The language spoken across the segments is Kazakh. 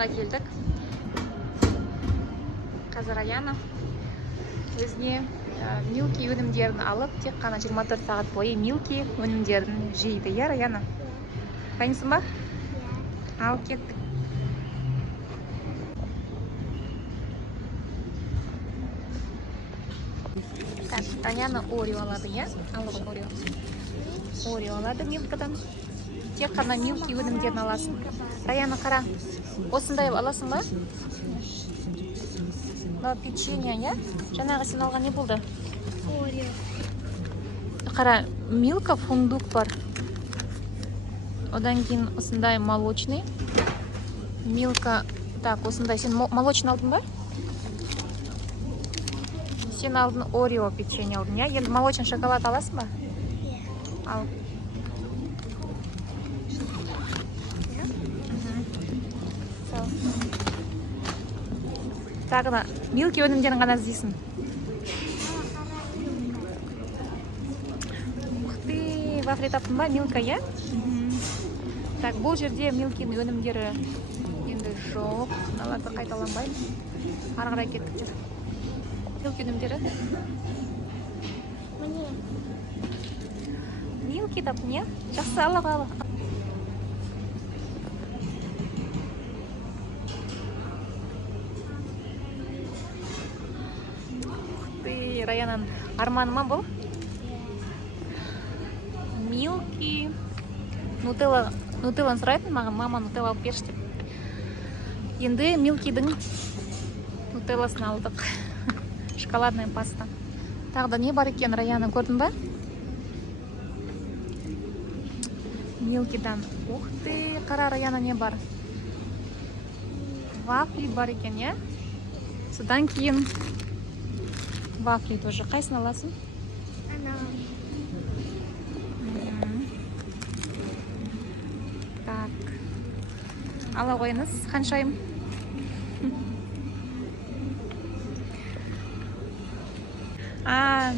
Раянаға келдік. Қазір Раяна өзіне Milky өнімдерін алып, тек қана 24 сағат бойы Milky өнімдерін жейді. Иә, Раяна? Дайынсың ба? Ал, кеттік. Так, Раяна Орео алады, иә? Алып Орео. Орео алады Milky'дан. Тек қана Milky өнімдерін аласың. Раяна, қара. Осындай аласың ба? Мынау печенье, иә? Жаңағы сен алған не болды? Орео. Қара, Milka фундук бар. Одан кейін осындай молочный. Milka, так, осындай. Сен молочный алдың ба? Сен алдың Орео печенье алдың, иә? Енді молочный шоколад аласың ба? Ал. Тағы да Milky өнімдерін ғана іздейсің. Уқты, вафли таптың ба? Milka, иә? Так, бұл жерде Milky'нің өнімдері енді жоқ. Мыналарды қайталанбаймыз. Ары қарай кеттіктер. Milky өнімдері. Міне. Milky таптың, иә? Жақсы, ала. Раянан арманы ма бұл? Milky. Нутелланы сұрайтын маған, мама нутелла алып берші деп. Енді Milky'дің нутелласын алдық. Шоколадная паста. Тағы да не бар екен, Раяна, көрдің ба? Milky'дан. Ух ты, қара, Раяна, не бар? Вафли бар екен, иә? Содан кейін вафли тоже. Қайсын аласың? Ана. Так. Ала қойыңыз, қаншайым?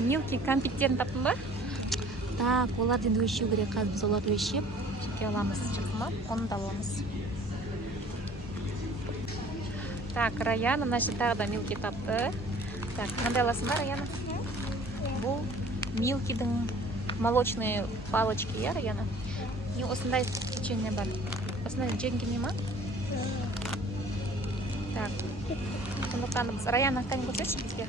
Milky кәмпиттерін таптың ба? Так, оларды енді өлшеу керек. Қазір біз оларды өлшеп, жеке аламыз. Жақсы ма? Оны да аламыз. Так, Раяна, значит, тағы да Milky тапты. Так, қандай аласың ба, Раяна? Бұл Milky'дің молочные палочки, иә, Раяна? И осындай печенье бар. Осындай жегің келмей ма? Так, сондықтан біз Раяна қане көрсетші бізге?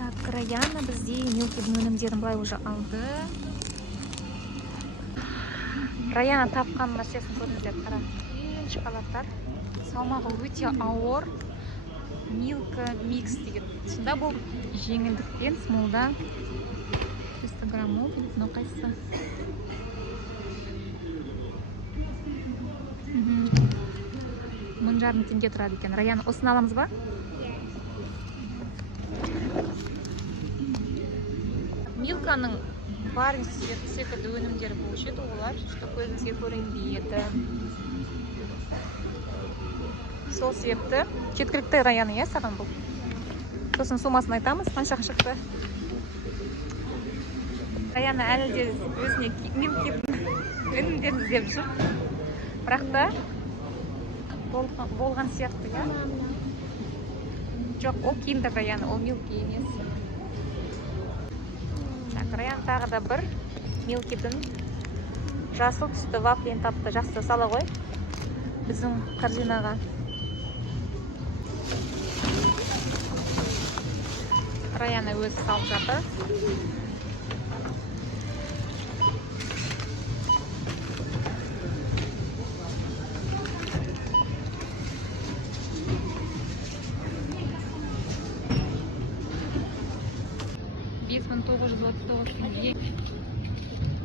Так, Раяна бізде Milky'дің өнімдерін былай уже алды. Раяна тапқан нәрсесін көріңіздер, қара. Шоколадтар. Салмағы өте ауыр. Milka Mix деген. Сонда бұл жеңілдіктен смолда 300 грамм дейді, но қайсысы? 1000 теңге тұрады екен. Раяна, осыны аламыз ба? Milka'ның барын секілді өнімдері болшеді, олар что көзіңізге көрінбейді. Сол себепті жеткілікті, Раяна, иә, саған бұл? Сосын сумасын айтамыз, қанша шықты? Раяна әлі де өзіне Milky өнімдерін іздеп жүр. Бірақ та болған сияқты, иә? Жоқ, ол Kinder, Раяна, ол Milky емес. Так, Раяна тағы да бір Milky'дің жасыл түсті вафлин тапты. Жақсы, сала ғой біздің корзинаға. Раяна өзі салып жатыр.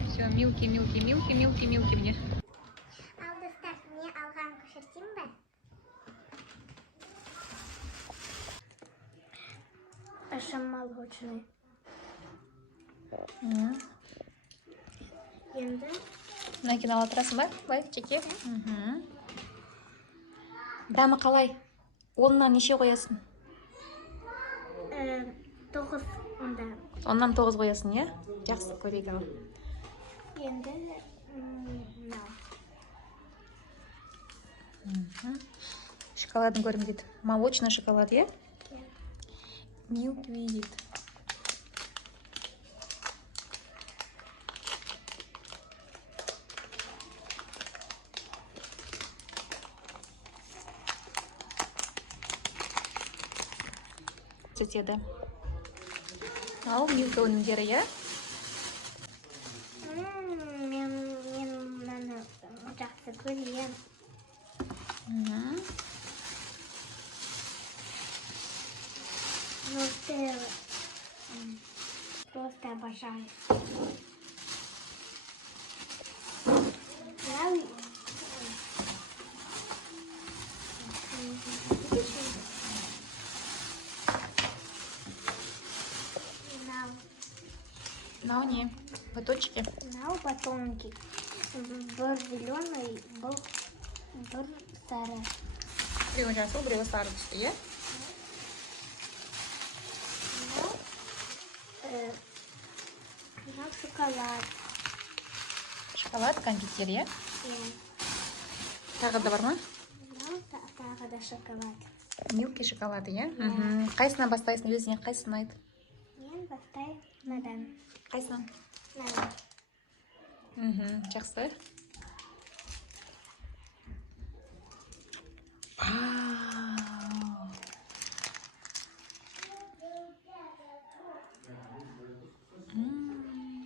Все, Milky мне. Ал, достар, мне алған көшірсем бе? Ашам молочный. Енді? Мынакені ала тұрасың ба? Бай, чеке. Дәмі қалай? Оннан неше қоясың? 9 онда. Оннан 9 қоясың, иә? Жақсы, көрейік ал. Енді Шоколадын көрім дейді. Молочный шоколад, е? Milky дейді. Жетеді. Ал Milka өнімдері, е? Мен мынаны жақсы көрем. Просто обожаю. Мынау не? Батончики? Мынау батончик. Бір зеленый, бір сары. Біреуі жасыл, біреуі сары түсті, е? Мынау шоколад. Шоколад, конфеттер, е? Тағы да бар ма? Мынау тағы да шоколад. Milky шоколады, е? Қайсынан бастайсың, өзіне қайсысын айт? Мен бастаймын мынадан. Қайсынан? Мынадан. Жақсы.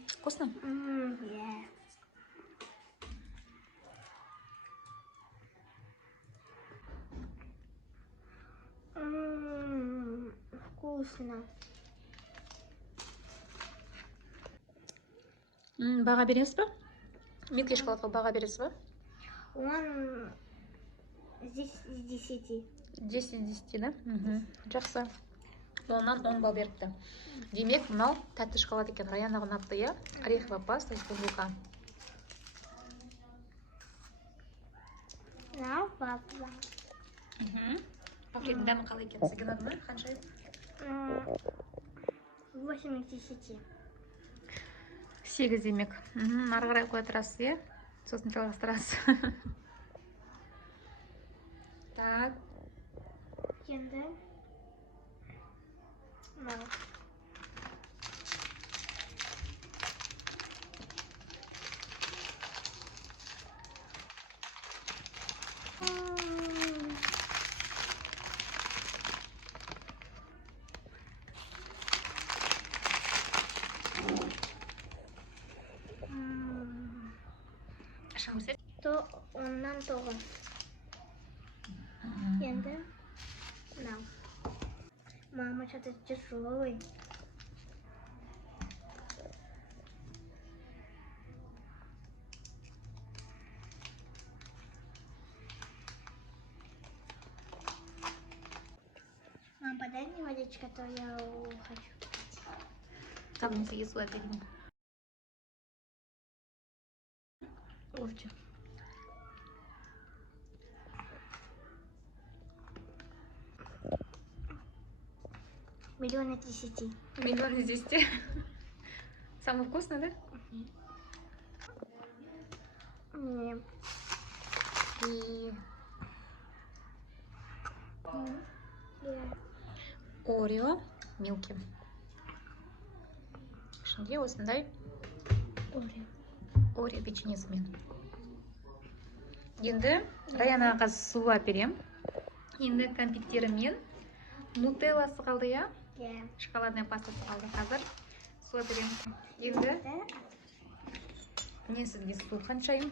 Вкусно? Вкусно. Баға бересіз ба? Milky шоколадқа баға бересіз ба? Он здесь из 10. 10 из 10, да? Жақсы. Оннан 10 балл беріпті. Демек, мынау тәтті шоколад екен. Раянаға ұнапты, е? Ореховая паста, клубника. Мынау вафля. Вафлидің дәмі қалай екен? Сізге ұнады ма? Қанша еді? 8 из 10. 8 демек. Ары қарай қоя тұрасыз, е? Сосын жалғастырасыз. Так. Енді мынау. Ашан көрсет. Ondan 9. Енді мынау. Мама что-то тяжелый. Мам, подай мне водичку, а то я хочу. Там не сиги сюда перейдем. Овче. Миллион из 10. Миллион из 10. Самый вкусный, да? Нет. И Yeah. Орео, Milky. Ішінде осындай Орео печеньесімен. Енді Раянаға су әперем. Енді конфеттерімен нутелласы қалды, я? Yeah. Шоколадная пастасы қалды қазір. Су әперем. Енді мен сізге су қаншайым.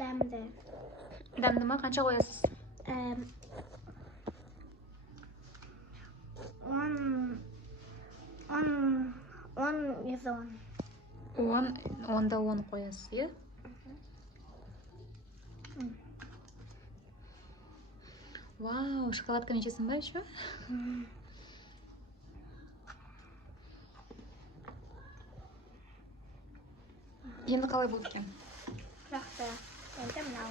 Дәмді. Дәмді ма? Қанша қоясыз? 10 из 10. 10, онда 10 қоясыз, е? Вау, шоколадкамен жесің ба еще? Енді қалай болды екен? Жақсы. это мынау.